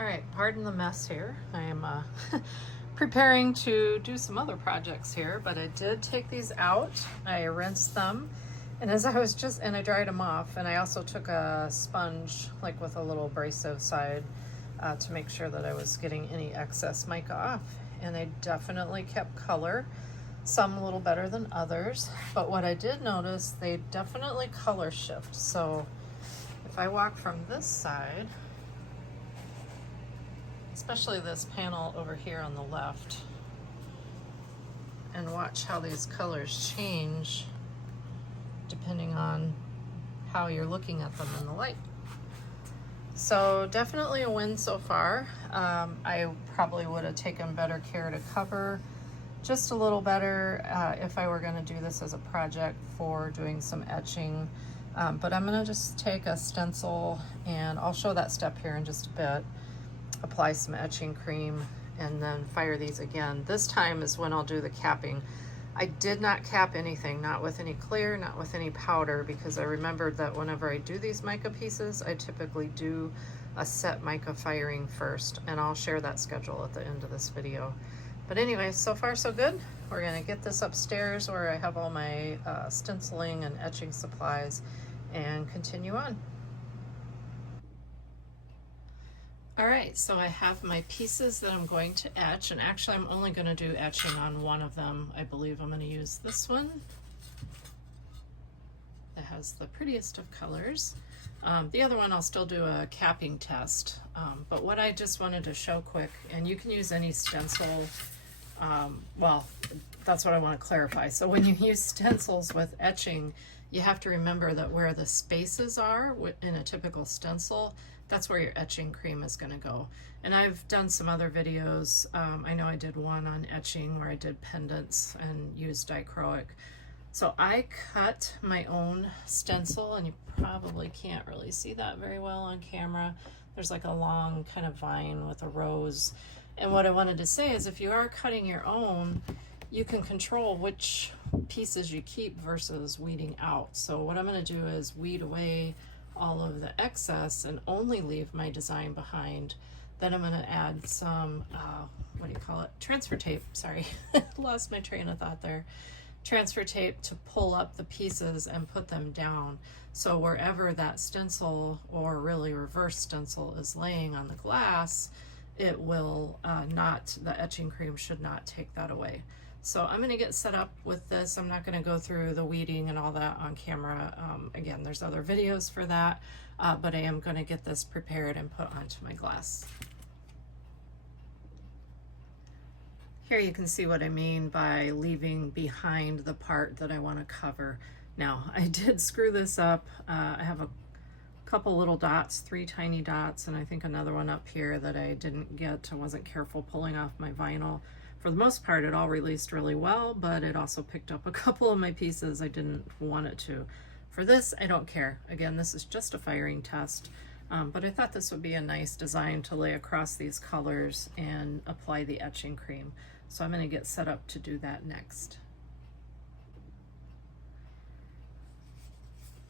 All right, pardon the mess here. I am preparing to do some other projects here, but I did take these out. I rinsed them, and as I was and I dried them off, and I also took a sponge, like with a little abrasive side, to make sure that I was getting any excess mica off. And they definitely kept color, some a little better than others, but what I did notice, they definitely color shift. So if I walk from this side, especially this panel over here on the left, and watch how these colors change depending on how you're looking at them in the light. So definitely a win so far. I probably would have taken better care to cover just a little better if I were going to do this as a project for doing some etching. But I'm going to just take a stencil, and I'll show that step here in just a bit. Apply some etching cream and then fire these again. This time is when I'll do the capping. I did not cap anything, not with any clear, not with any powder, because I remembered that whenever I do these mica pieces, I typically do a set mica firing first, and I'll share that schedule at the end of this video. But anyway, so far so good. We're gonna get this upstairs where I have all my stenciling and etching supplies and continue on. All right, so I have my pieces that I'm going to etch, and actually I'm only going to do etching on one of them. I believe I'm going to use this one. It has the prettiest of colors. The other one I'll still do a capping test, but what I just wanted to show quick, and you can use any stencil, well, that's what I want to clarify. So when you use stencils with etching, you have to remember that where the spaces are in a typical stencil, that's where your etching cream is going to go. And I've done some other videos. I know I did one on etching where I did pendants and used dichroic. So I cut my own stencil, and you probably can't really see that very well on camera. There's like a long kind of vine with a rose. And what I wanted to say is, if you are cutting your own, you can control which pieces you keep versus weeding out. So what I'm going to do is weed away all of the excess and only leave my design behind. Then I'm going to add some, what do you call it? Transfer tape. Sorry, lost my train of thought there. Transfer tape to pull up the pieces and put them down. So wherever that stencil, or really reverse stencil, is laying on the glass, it will the etching cream should not take that away. So I'm going to get set up with this. I'm not going to go through the weeding and all that on camera. Again, there's other videos for that, but I am going to get this prepared and put onto my glass. Here you can see what I mean by leaving behind the part that I want to cover. Now, I did screw this up. I have a couple little dots, 3 tiny dots, and I think another one up here that I didn't get. I wasn't careful pulling off my vinyl. For the most part, it all released really well, but it also picked up a couple of my pieces I didn't want it to. For this, I don't care. Again, this is just a firing test, but I thought this would be a nice design to lay across these colors and apply the etching cream. So I'm going to get set up to do that next.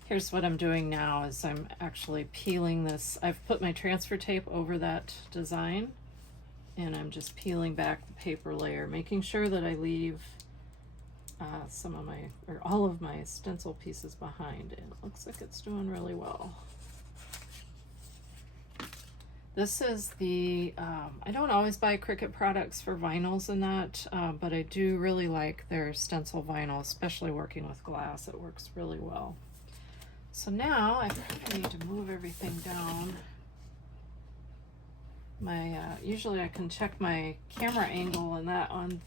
Here's what I'm doing now is I'm actually peeling this. I've put my transfer tape over that design, and I'm just peeling back the paper layer, making sure that I leave some of my, or all of my stencil pieces behind, and it looks like it's doing really well. This is the, I don't always buy Cricut products for vinyls and that, but I do really like their stencil vinyl, especially working with glass. It works really well. So now I probably need to move everything down. My usually I can check my camera angle and that on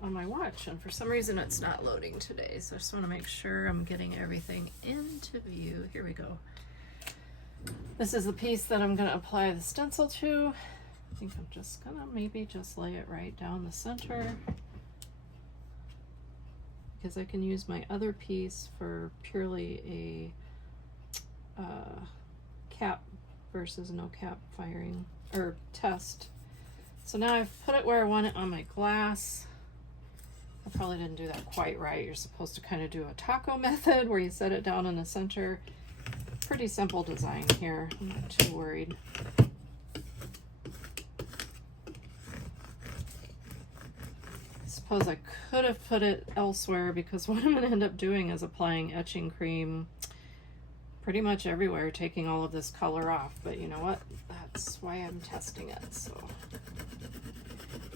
my watch, and for some reason it's not loading today, so I just want to make sure I'm getting everything into view. Here we go. This is the piece that I'm going to apply the stencil to. I think I'm just gonna maybe just lay it right down the center, because I can use my other piece for purely a cap versus no cap firing or test. So now I've put it where I want it on my glass. I probably didn't do that quite right. You're supposed to kind of do a taco method where you set it down in the center. Pretty simple design here. I'm not too worried. suppose I could have put it elsewhere, because what I'm going to end up doing is applying etching cream pretty much everywhere, taking all of this color off. But you know what? That's why I'm testing it. So,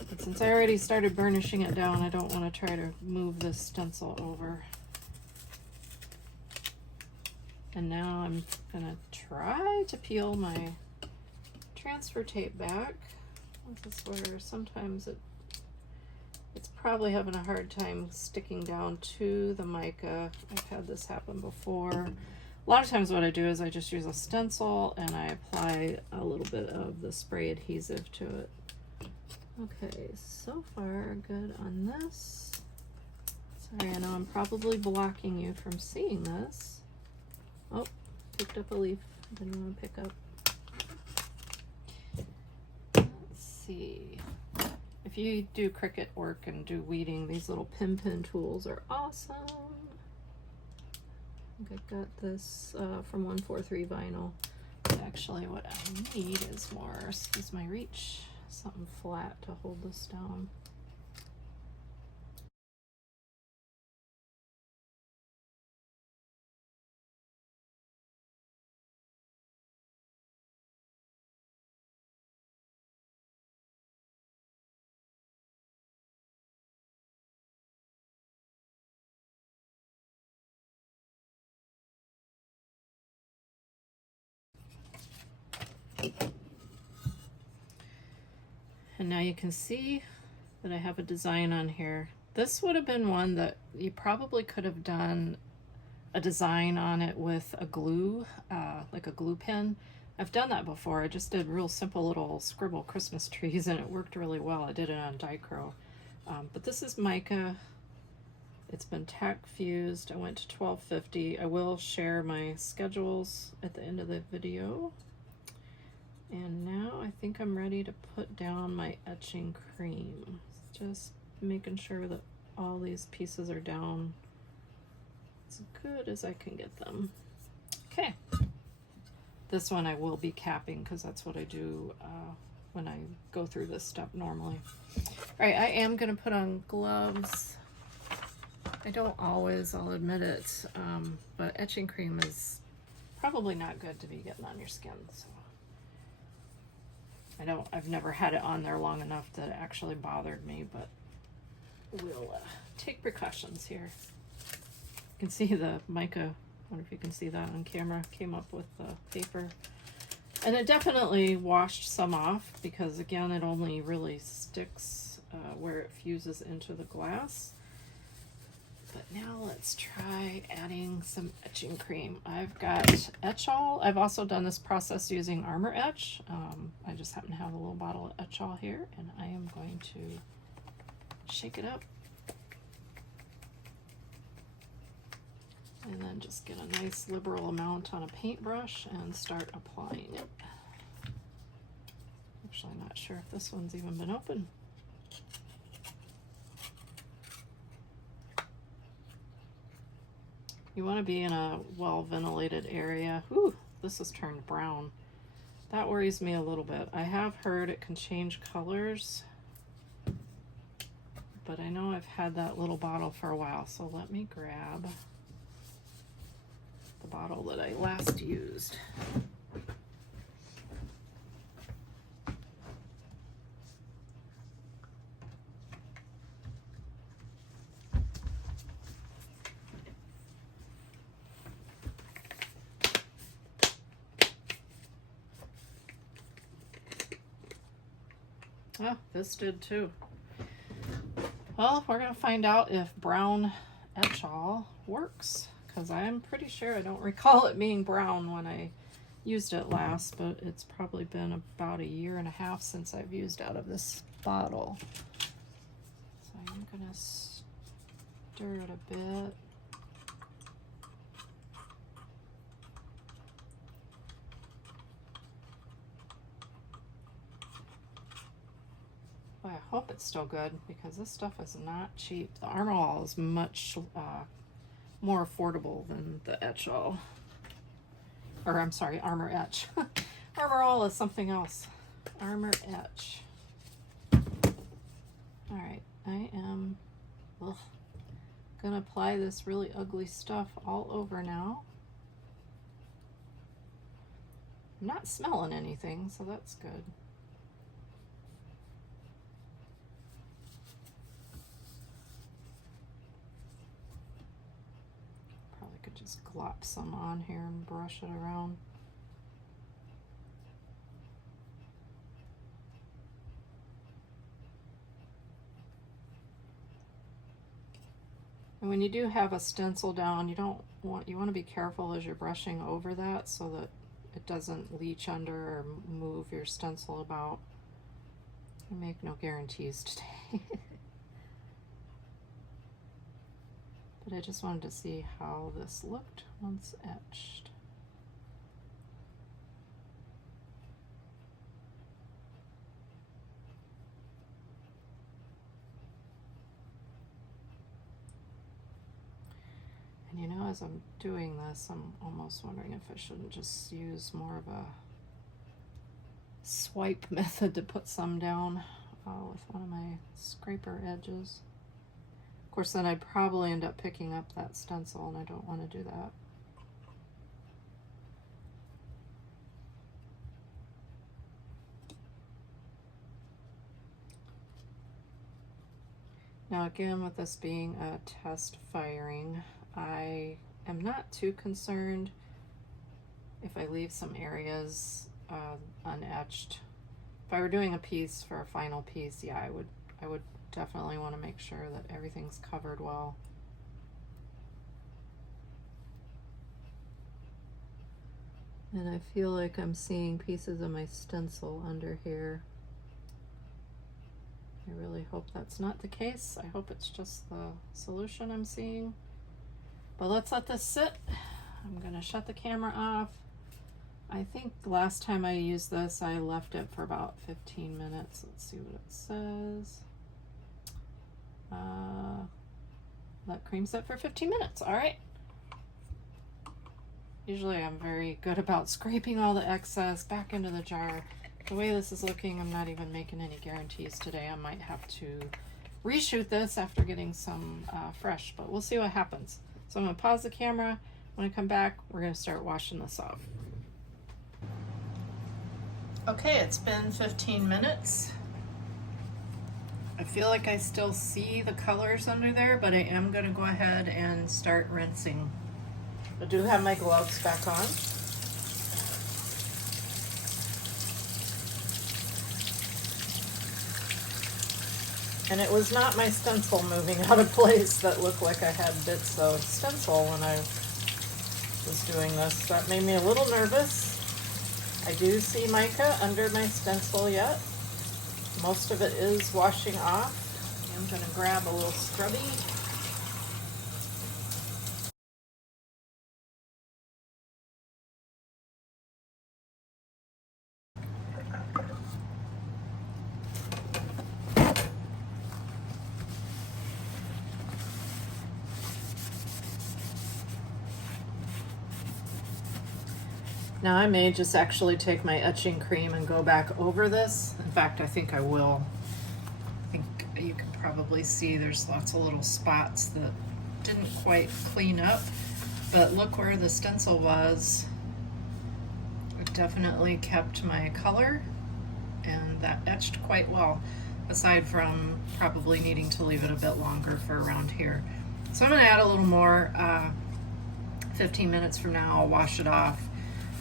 but since I already started burnishing it down, I don't want to try to move this stencil over. And now I'm going to try to peel my transfer tape back. This is where sometimes it's probably having a hard time sticking down to the mica. I've had this happen before. A lot of times what I do is I just use a stencil and I apply a little bit of the spray adhesive to it. Okay, so far good on this. Sorry, I know I'm probably blocking you from seeing this. Oh, picked up a leaf I didn't want to pick up. Let's see. If you do Cricut work and do weeding, these little pin tools are awesome. I think I got this from 143 Vinyl. But actually what I need is more, excuse my reach, something flat to hold this down. And now you can see that I have a design on here. This would have been one that you probably could have done a design on it with a glue, like a glue pen. I've done that before. I just did real simple little scribble Christmas trees and it worked really well. I did it on Dichro. But this is mica. It's been tack fused. I went to 1250. I will share my schedules at the end of the video. And now I think I'm ready to put down my etching cream. Just making sure that all these pieces are down as good as I can get them. Okay. This one I will be capping because that's what I do when I go through this step normally. All right, I am going to put on gloves. I don't always, I'll admit it, but etching cream is probably not good to be getting on your skin. So I've never had it on there long enough that it actually bothered me, but we'll take precautions here. You can see the mica, I wonder if you can see that on camera, came up with the paper. And it definitely washed some off because, again, it only really sticks where it fuses into the glass. But now let's try adding some etching cream. I've got Etch-All. I've also done this process using Armor Etch. I just happen to have a little bottle of Etch-All here, and I am going to shake it up. And then just get a nice liberal amount on a paintbrush and start applying it. Actually, not sure if this one's even been open. You want to be in a well-ventilated area. Ooh, this has turned brown. That worries me a little bit. I have heard it can change colors, but I know I've had that little bottle for a while, so let me grab the bottle that I last used. Oh, this did too. Well, we're going to find out if brown Etch-All works, because I'm pretty sure I don't recall it being brown when I used it last, but it's probably been about 1.5 years since I've used out of this bottle. So I'm going to stir it a bit. Boy, I hope it's still good because this stuff is not cheap. The Armor All is much more affordable than the Etch-All. Or I'm sorry, Armor Etch. Armor All is something else. Armor Etch. All right, I am gonna apply this really ugly stuff all over now. I'm not smelling anything, so that's good. Probably could just glop some on here and brush it around. And when you do have a stencil down, you want to be careful as you're brushing over that so that it doesn't leach under or move your stencil about. I make no guarantees today. But I just wanted to see how this looked once etched. And you know, as I'm doing this, I'm almost wondering if I shouldn't just use more of a swipe method to put some down with one of my scraper edges. Of course, then I'd probably end up picking up that stencil, and I don't want to do that. Now again, with this being a test firing, I am not too concerned if I leave some areas unetched. If I were doing a piece for a final piece, yeah, I would definitely want to make sure that everything's covered well. And I feel like I'm seeing pieces of my stencil under here. I really hope that's not the case. I hope it's just the solution I'm seeing. But let's let this sit. I'm gonna shut the camera off. I think the last time I used this, I left it for about 15 minutes. Let's see what it says. Let cream set for 15 minutes. All right. Usually I'm very good about scraping all the excess back into the jar. The way this is looking, I'm not even making any guarantees today. I might have to reshoot this after getting some fresh, but we'll see what happens. So I'm gonna pause the camera. When I come back, we're gonna start washing this off. Okay, it's been 15 minutes. I feel like I still see the colors under there, but I am gonna go ahead and start rinsing. I do have my gloves back on. And it was not my stencil moving out of place that looked like I had bits of stencil when I was doing this. That made me a little nervous. I do see mica under my stencil yet. Most of it is washing off. I'm going to grab a little scrubby. Now I may just actually take my etching cream and go back over this. In fact, I think I will. I think you can probably see there's lots of little spots that didn't quite clean up, but look where the stencil was. It definitely kept my color, and that etched quite well, aside from probably needing to leave it a bit longer for around here. So I'm gonna add a little more. 15 minutes from now, I'll wash it off,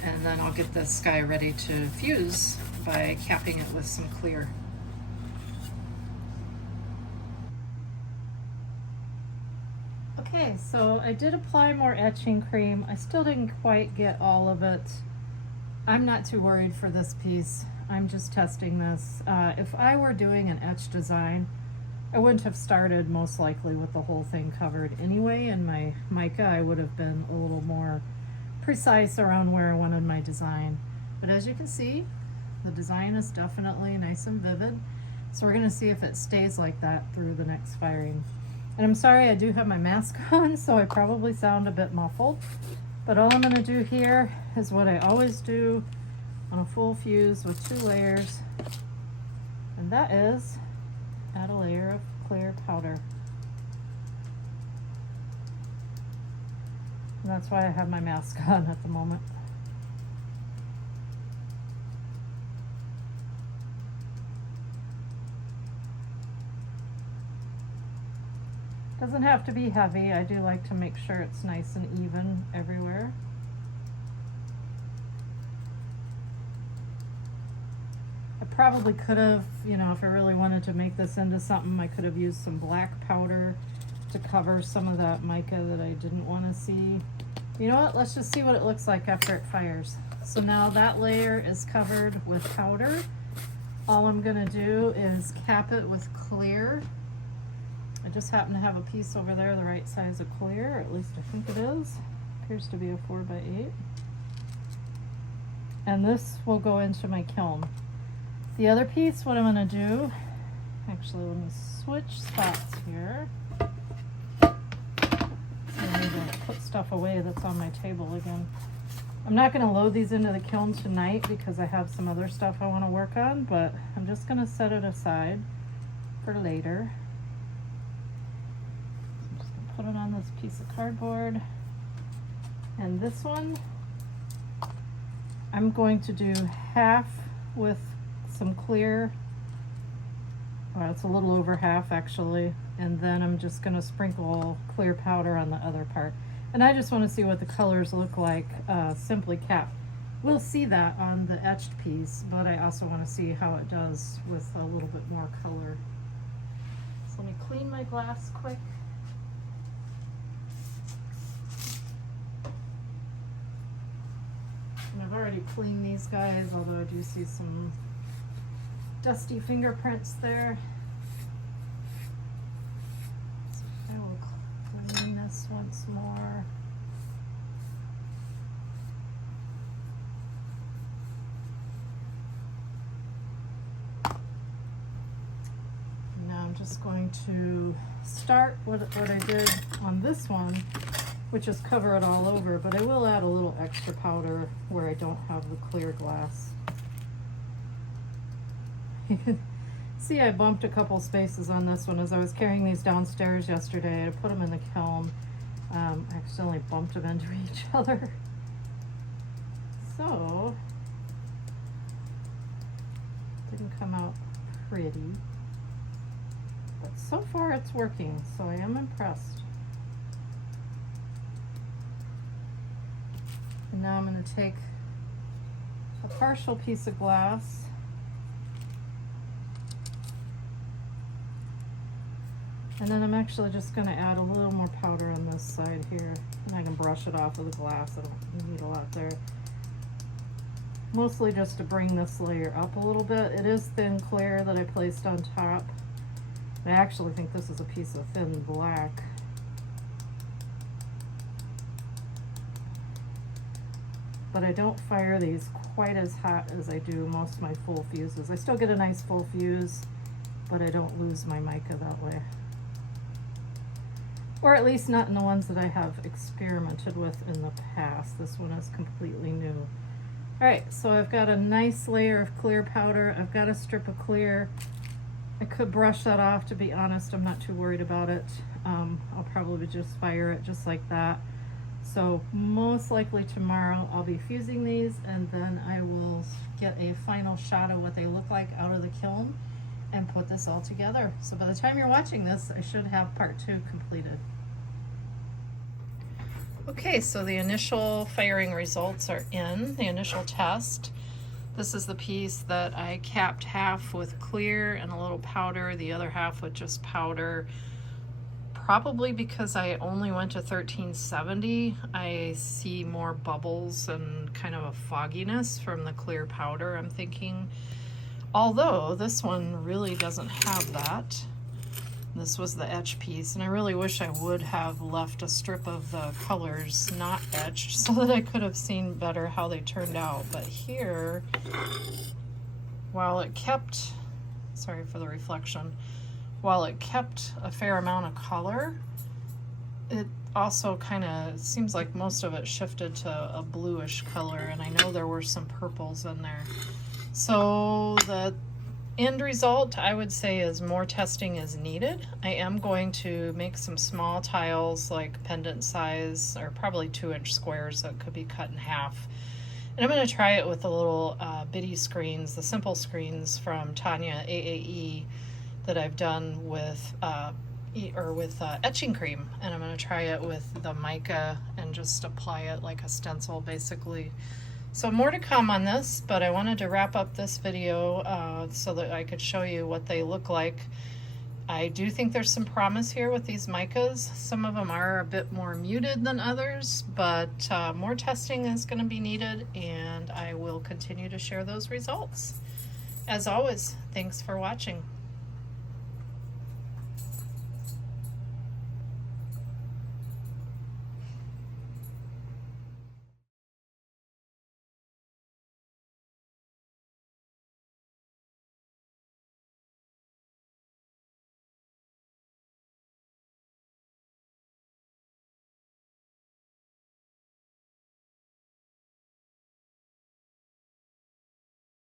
and then I'll get this guy ready to fuse by capping it with some clear. Okay, so I did apply more etching cream. I still didn't quite get all of it. I'm not too worried for this piece. I'm just testing this. If I were doing an etched design, I wouldn't have started most likely with the whole thing covered anyway. In my mica, I would have been a little more precise around where I wanted my design. But as you can see, the design is definitely nice and vivid. So we're gonna see if it stays like that through the next firing. And I'm sorry, I do have my mask on, so I probably sound a bit muffled. But all I'm gonna do here is what I always do on a full fuse with 2 layers. And that is add a layer of clear powder. And that's why I have my mask on at the moment. Doesn't have to be heavy. I do like to make sure it's nice and even everywhere. I probably could have, you know, if I really wanted to make this into something, I could have used some black powder to cover some of that mica that I didn't want to see. You know what? Let's just see what it looks like after it fires. So now that layer is covered with powder. All I'm going to do is cap it with clear. I just happen to have a piece over there the right size of clear, or at least I think it is. Appears to be a 4x8. And this will go into my kiln. The other piece, what I'm going to do, actually let me switch spots here. So I need to put stuff away that's on my table again. I'm not going to load these into the kiln tonight because I have some other stuff I want to work on, but I'm just going to set it aside for later. I'm just going to put it on this piece of cardboard. And this one, I'm going to do half with some clear. Well, it's a little over half actually. And then I'm just going to sprinkle clear powder on the other part. And I just want to see what the colors look like simply capped. We'll see that on the etched piece, but I also want to see how it does with a little bit more color. So let me clean my glass quick. And I've already cleaned these guys, although I do see some dusty fingerprints there. So I will clean this once more. Now I'm just going to start what I did on this one, which is cover it all over, but I will add a little extra powder where I don't have the clear glass. See, I bumped a couple spaces on this one as I was carrying these downstairs yesterday. I put them in the kiln. I accidentally bumped them into each other. So, didn't come out pretty. But so far it's working, so I am impressed. And now I'm going to take a partial piece of glass and then I'm actually just going to add a little more powder on this side here, and I can brush it off of the glass. I don't need a lot there. Mostly just to bring this layer up a little bit. It is thin clear that I placed on top. I actually think this is a piece of thin black. But I don't fire these quite as hot as I do most of my full fuses. I still get a nice full fuse, but I don't lose my mica that way. Or at least not in the ones that I have experimented with in the past. This one is completely new. All right, so I've got a nice layer of clear powder. I've got a strip of clear. I could brush that off, to be honest. I'm not too worried about it. I'll probably just fire it just like that. So most likely tomorrow I'll be fusing these, and then I will get a final shot of what they look like out of the kiln and put this all together. So by the time you're watching this, I should have part 2 completed. Okay, so the initial firing results are in, the initial test. This is the piece that I capped half with clear and a little powder, the other half with just powder. Probably because I only went to 1370, I see more bubbles and kind of a fogginess from the clear powder, I'm thinking. Although this one really doesn't have that. This was the etch piece, and I really wish I would have left a strip of the colors not etched so that I could have seen better how they turned out. But here, while it kept, sorry for the reflection, while it kept a fair amount of color, it also kind of seems like most of it shifted to a bluish color, and I know there were some purples in there. So the end result, I would say, is more testing is needed. I am going to make some small tiles, like pendant size, or probably 2-inch squares that could be cut in half. And I'm going to try it with the little bitty screens, the simple screens from Tanya AAE that I've done with etching cream. And I'm going to try it with the mica and just apply it like a stencil, basically. So more to come on this, but I wanted to wrap up this video so that I could show you what they look like. I do think there's some promise here with these micas. Some of them are a bit more muted than others, but more testing is going to be needed, and I will continue to share those results. As always, thanks for watching.